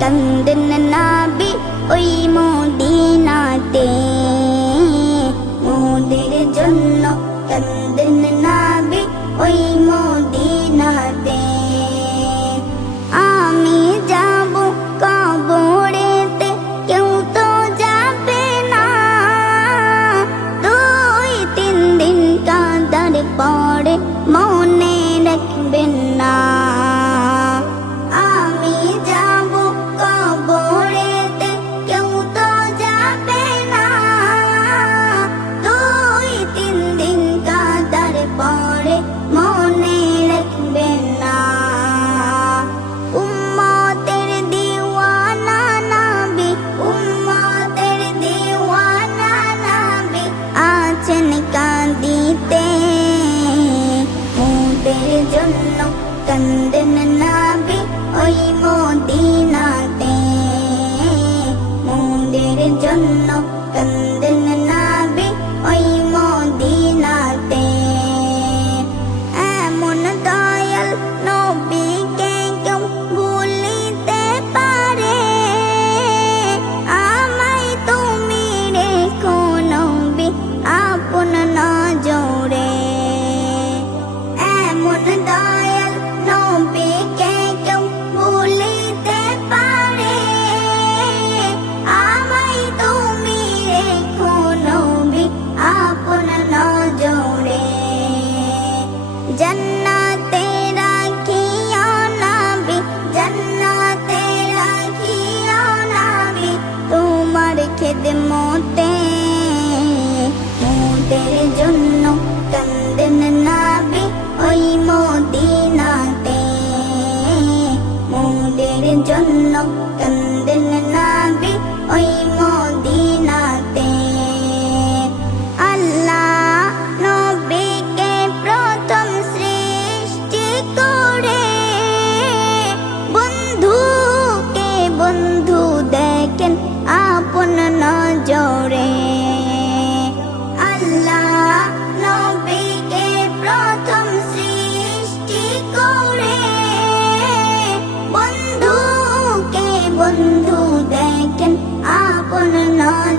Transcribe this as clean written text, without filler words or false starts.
কান্দেন নবী ওই মদিনাতে, মোদের জন্য কান্দেন নবী ওই মদিনাতে। আমি যাব কবরেতে কেউ তো যাবে না, 2-3 দিন কাঁদার পরে মনে রাখবেন না। আমি যাব কবরেতে কেউ তো যাবে না, 2-3 দিন কাঁদার পরে মনে রাখবেন না। উম্মতের দিওয়ানা নবী, উম্মতের দিওয়ানা নবী আছেন কাঁদিতে, মোদের জন্য কান্দেন নবী ওই মদিনাতে, মোদের জন্য কান্দেন নবী ওই মদিনাতে। এমন দয়াল নবীকে কেউ ভুলিতে পারে, আমায় তুমি রেখো নবী আপন নজরে। এমন দয়াল নবীকে কেউ ভুলিতে পারে, আমায় তুমি রেখো নবী আপন নজরে। জান্নাতে রাখিও নবী, জান্নাতে রাখিও নবী তোমার খেদমতে, মোদের জন্য কান্দেন নবী ওই মদিনাতে, মোদের জন্য কান্দেন নবী ওই মদিনাতে। আল্লাহ নবীকে প্রথম সৃষ্টি করে, বন্ধুকে বন্ধু দেখেন আপন নজরে। আল্লাহ নবীকে প্রথম সৃষ্টি করে, বন্ধুকে বন্ধু দেখেন আপন নজরে।